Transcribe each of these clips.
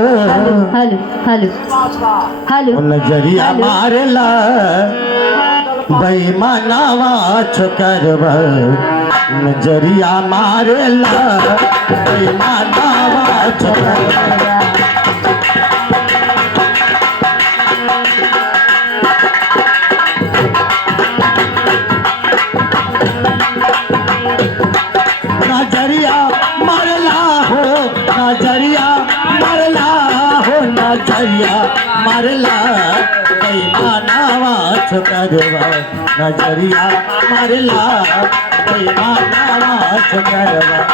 Hello hello hello नजरिया मारला बेईमानावा छोकरवा नजरिया मारला बेईमानावा छोकरवा नजरिया मारला हो नजरिया मारला हो नजरिया मारला बेईमानावा छोकरवा नजरिया मारला बेईमानावा छोकरवा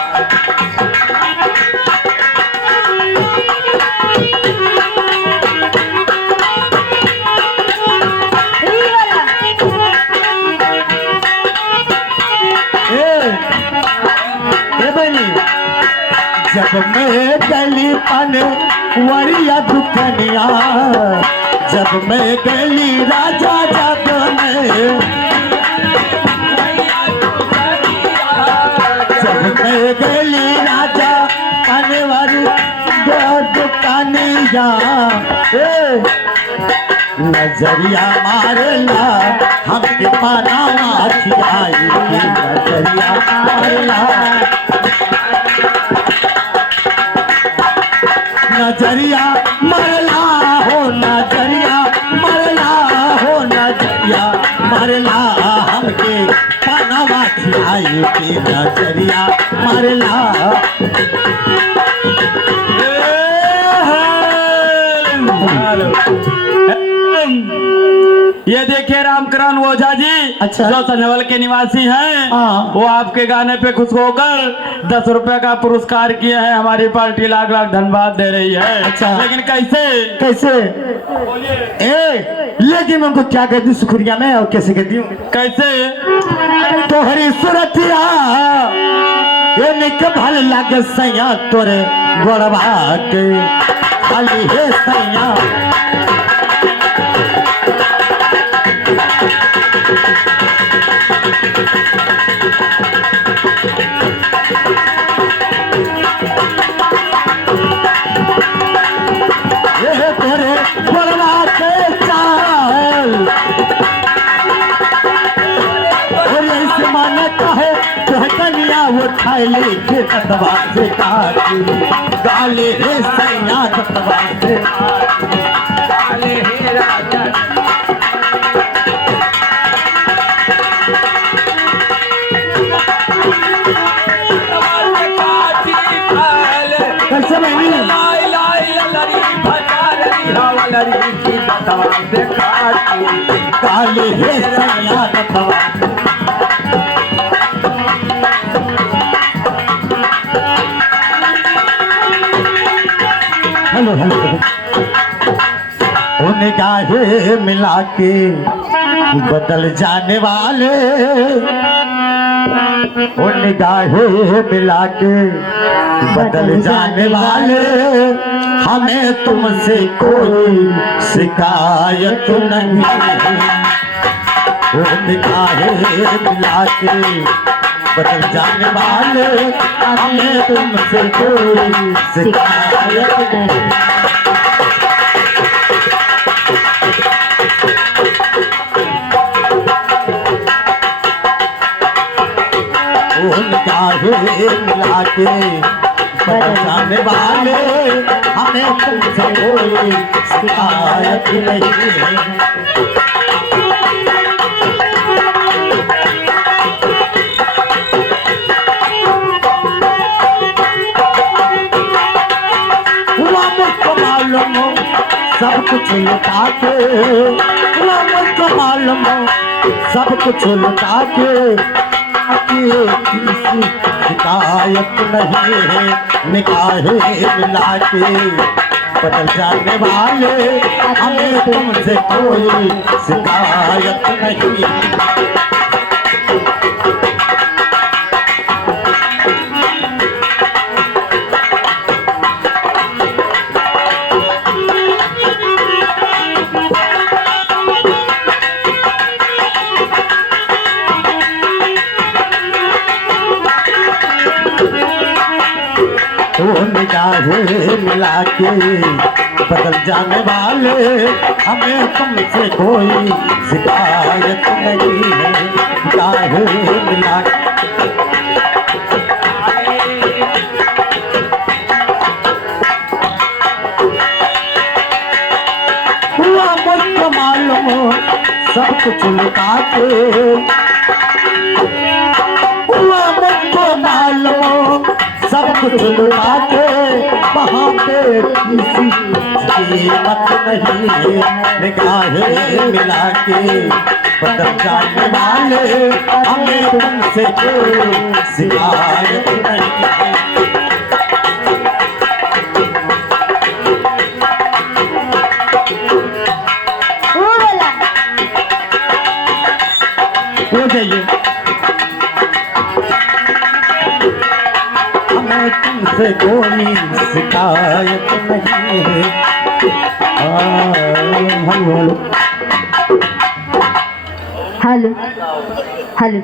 जब मैं गली पन वरिया दुकनिया जब मैं गली राजा जब मैं गली राजा पन वरिया दुकनिया नजरिया मारला हमके पानावा खिलाई नजरिया मारला नजरिया मरला हो नजरिया मरला हो नजरिया मरला हमके पानावा खिलाई के नजरिया मरला ये देखिए रामकरण ओझा जी। अच्छा। जो सनवल के निवासी हैं। हाँ। वो आपके गाने पे खुश होकर 10 रुपए का पुरस्कार किए हैं। हमारी पार्टी लाख लाख धन्यवाद दे रही है। अच्छा। लेकिन कैसे कैसे लेकिन उनको क्या कहती शुक्रिया में और कैसे कहती हूँ कैसे तोहरी सुरतिया ये निक भल लागे सैया तोरे गोड़वा के खाली हे सैया तोरे गोड़वा के चाल और ऐसे माने कहे कनिया वो थैली के ततवा से काटी गाले रे सैया ततवा से गाले हे राजा कैसे बहनी काले हे सैया ततवा हेलो हेलो वो निगाहें मिला के बदल जाने वाले वो निगाहें मिला के बदल जाने वाले हमें तुमसे कोई शिकायत नहीं वो निगाहें मिला के बदल जाने वाले हमें तुमसे कोई शिकायत नहीं मिला के बदल जाने वाले हमें तुमसे कोई शिकायत नहीं सब कुछ लुटा के मुझको मालूम सब कुछ लुटा के शिकायत नहीं है निगाहें मिला के बदल जाने वाले हमें तुमसे कोई शिकायत नहीं निगाहें मिला के के बदल जाने वाले, हमें तुमसे कोई शिकायत नहीं है, काहे मिला हुआ मुझको मालूम सब कुछ लुटा के, हुआ मुझको मालूम सब कुछ लुटा के, वहाँ पे किसी कीमत नहीं है, निगाहें मिला के बदल जाने वाले, हमें तुमसे कोई शिकायत नहीं है। हो जाइए, हमें तुमसे कोई शिकायत नहीं है। Hello hello